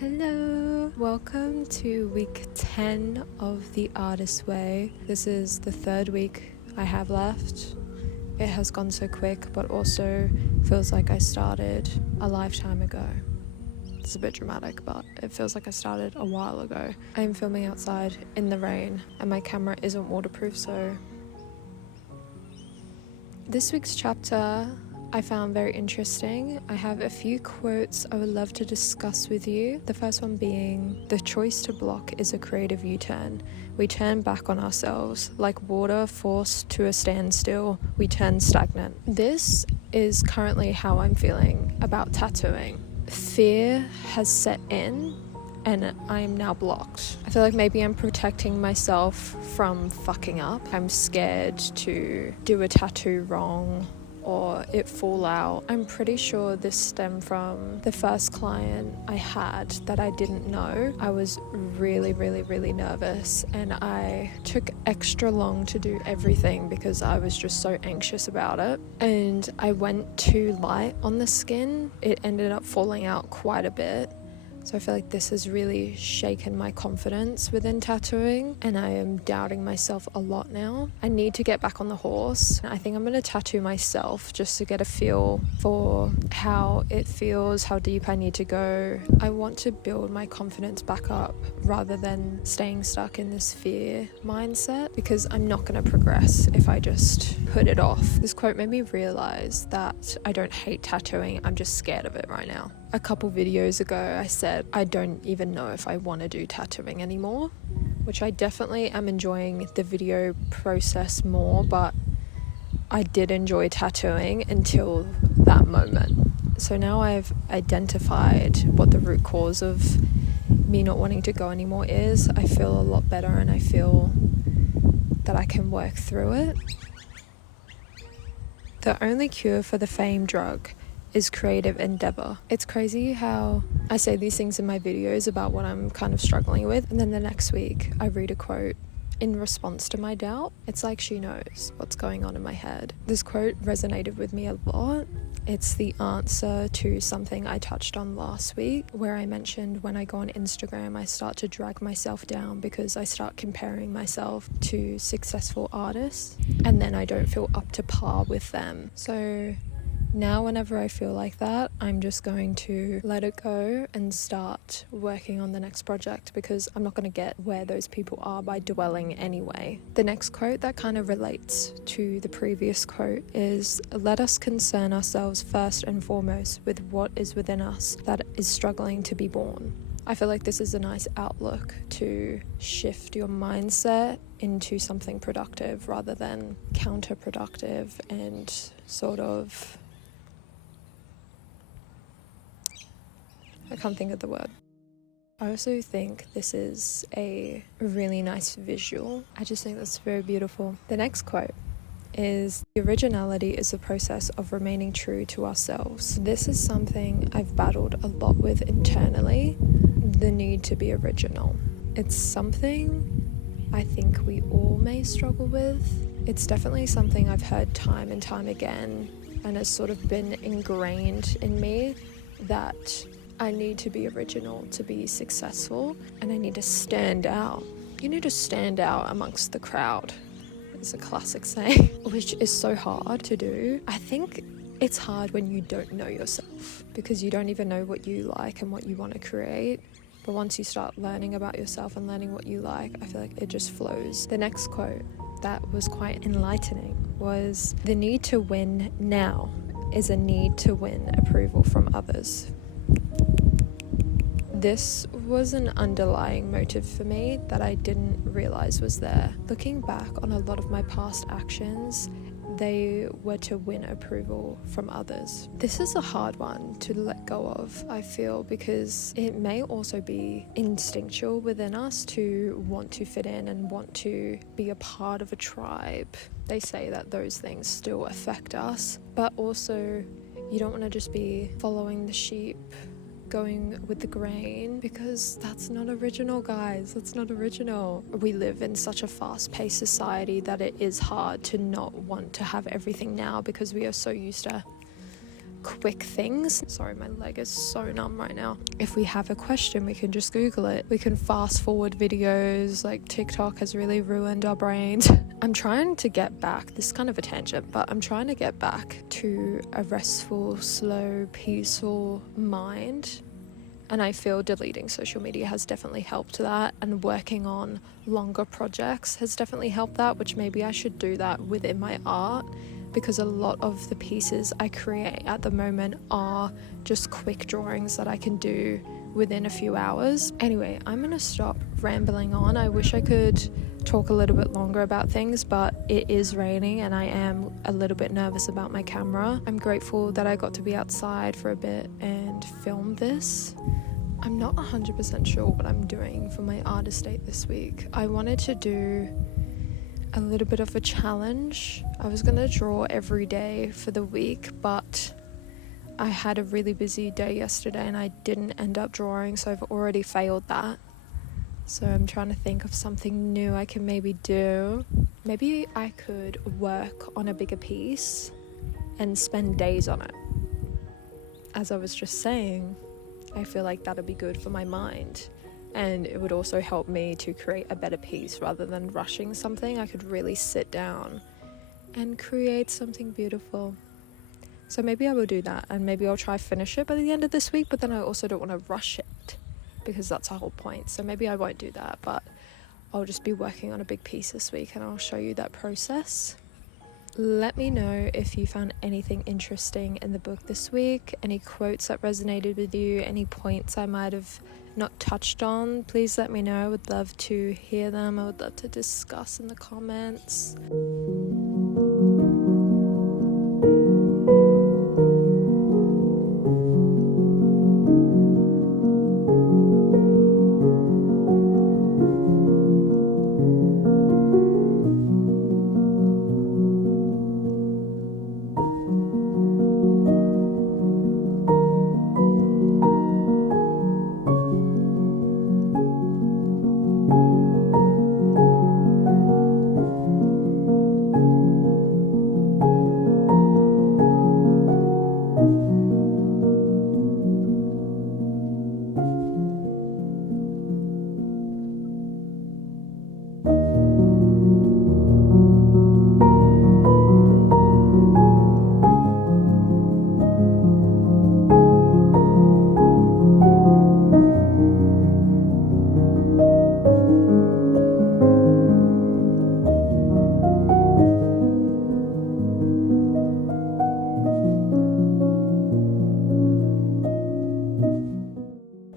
Hello, welcome to week 10 of The Artist Way. This is the third week I have left. It has gone so quick, but also feels like I started a lifetime ago. It's a bit dramatic, but it feels like I started a while ago. I am filming outside in the rain, and my camera isn't waterproof, so... This week's chapter I found very interesting. I have a few quotes I would love to discuss with you. The first one being, the choice to block is a creative U-turn. We turn back on ourselves. Like water forced to a standstill, we turn stagnant. This is currently how I'm feeling about tattooing. Fear has set in and I am now blocked. I feel like maybe I'm protecting myself from fucking up. I'm scared to do a tattoo wrong or it fall out. I'm pretty sure this stemmed from the first client I had that I didn't know. I was really nervous and I took extra long to do everything because I was just so anxious about it. And I went too light on the skin. It ended up falling out quite a bit. So I feel like this has really shaken my confidence within tattooing and I am doubting myself a lot now. I need to get back on the horse. I think I'm going to tattoo myself just to get a feel for how it feels, how deep I need to go. I want to build my confidence back up rather than staying stuck in this fear mindset because I'm not going to progress if I just put it off. This quote made me realize that I don't hate tattooing, I'm just scared of it right now. A couple videos ago I said I don't even know if I want to do tattooing anymore, which I definitely am enjoying the video process more, but I did enjoy tattooing until that moment. So now I've identified what the root cause of me not wanting to go anymore is. I feel a lot better and I feel that I can work through it. The only cure for the fame drug is creative endeavor. It's crazy how I say these things in my videos about what I'm kind of struggling with, and then the next week I read a quote in response to my doubt. It's like she knows what's going on in my head. This quote resonated with me a lot. It's the answer to something I touched on last week, where I mentioned when I go on Instagram, I start to drag myself down because I start comparing myself to successful artists, and then I don't feel up to par with them. So now whenever I feel like that, I'm just going to let it go and start working on the next project because I'm not going to get where those people are by dwelling anyway. The next quote that kind of relates to the previous quote is, let us concern ourselves first and foremost with what is within us that is struggling to be born. I feel like this is a nice outlook to shift your mindset into something productive rather than counterproductive and sort of... I can't think of the word. I also think this is a really nice visual. I just think that's very beautiful. The next quote is, the originality is the process of remaining true to ourselves. This is something I've battled a lot with internally, the need to be original. It's something I think we all may struggle with. It's definitely something I've heard time and time again and has sort of been ingrained in me that I need to be original to be successful, and I need to stand out. You need to stand out amongst the crowd. It's a classic saying, which is so hard to do. I think it's hard when you don't know yourself, because you don't even know what you like and what you want to create. But once you start learning about yourself and learning what you like, I feel like it just flows. The next quote that was quite enlightening was, "The need to win now is a need to win approval from others." This was an underlying motive for me that I didn't realize was there. Looking back on a lot of my past actions, they were to win approval from others. This is a hard one to let go of, I feel, because it may also be instinctual within us to want to fit in and want to be a part of a tribe. They say that those things still affect us, but also you don't want to just be following the sheep, going with the grain, because that's not original, guys. That's not original. We live in such a fast-paced society that it is hard to not want to have everything now, because we are so used to quick things. Sorry, my leg is so numb right now. If we have a question, we can just Google it. We can fast forward videos. Like, TikTok has really ruined our brains. I'm trying to get back, this is kind of a tangent, but I'm trying to get back to a restful, slow, peaceful mind. And I feel deleting social media has definitely helped that, and working on longer projects has definitely helped that, which maybe I should do that within my art, because a lot of the pieces I create at the moment are just quick drawings that I can do within a few hours. Anyway, I'm gonna stop rambling on. I wish I could talk a little bit longer about things, but it is raining and I am a little bit nervous about my camera. I'm grateful that I got to be outside for a bit and film this. I'm not 100% sure what I'm doing for my artist date this week. I wanted to do a little bit of a challenge. I was gonna draw every day for the week, but I had a really busy day yesterday and I didn't end up drawing, so I've already failed that. So I'm trying to think of something new I can maybe do. Maybe I could work on a bigger piece and spend days on it. As I was just saying, I feel like that'll be good for my mind, and it would also help me to create a better piece rather than rushing something. I could really sit down and create something beautiful. So maybe I will do that, and maybe I'll try finish it by the end of this week, but then I also don't want to rush it, because that's the whole point. So maybe I won't do that, but I'll just be working on a big piece this week and I'll show you that process. Let me know if you found anything interesting in the book this week, any quotes that resonated with you, any points I might have not touched on. Please let me know. I would love to hear them. I would love to discuss in the comments.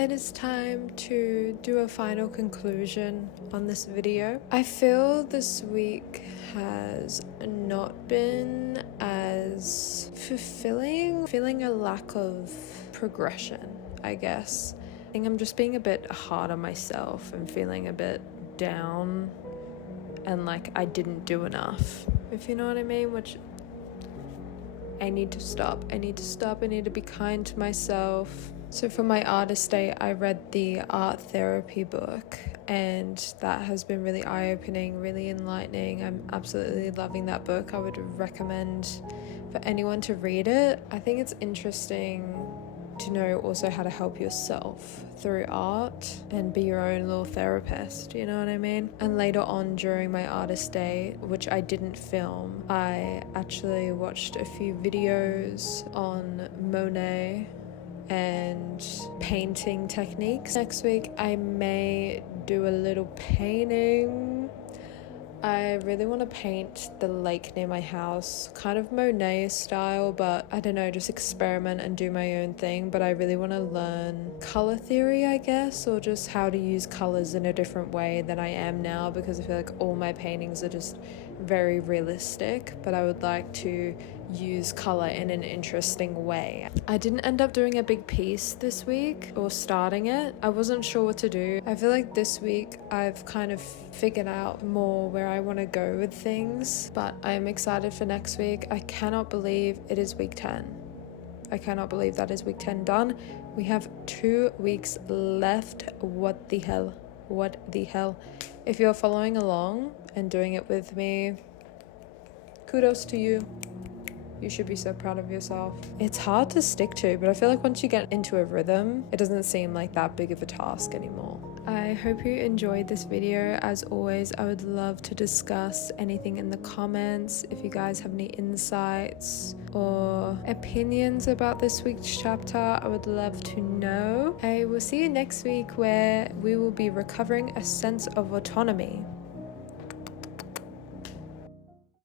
It is time to do a final conclusion on this video. I feel this week has not been as fulfilling, feeling a lack of progression, I guess. I think I'm just being a bit hard on myself and feeling a bit down and like I didn't do enough, if you know what I mean, which I need to stop. I need to be kind to myself. So for my artist day, I read the art therapy book, and that has been really eye-opening, really enlightening. I'm absolutely loving that book. I would recommend for anyone to read it. I think it's interesting to know also how to help yourself through art and be your own little therapist, you know what I mean? And later on during my artist day, which I didn't film, I actually watched a few videos on Monet and painting techniques. Next week I may do a little painting. I really want to paint the lake near my house, kind of Monet style, but I don't know, just experiment and do my own thing. But I really want to learn color theory, I guess, or just how to use colors in a different way than I am now, because I feel like all my paintings are just very realistic, but I would like to use color in an interesting way. I didn't end up doing a big piece this week or starting it. I wasn't sure what to do. I feel like this week I've kind of figured out more where I want to go with things, but I'm excited for next week. I cannot believe it is week 10. I cannot believe that is week 10 done. We have 2 weeks left. What the hell? What the hell? If you're following along and doing it with me, kudos to you. You should be so proud of yourself. It's hard to stick to, but I feel like once you get into a rhythm, it doesn't seem like that big of a task anymore. I hope you enjoyed this video. As always, I would love to discuss anything in the comments. If you guys have any insights or opinions about this week's chapter, I would love to know. I will see you next week, where we will be recovering a sense of autonomy.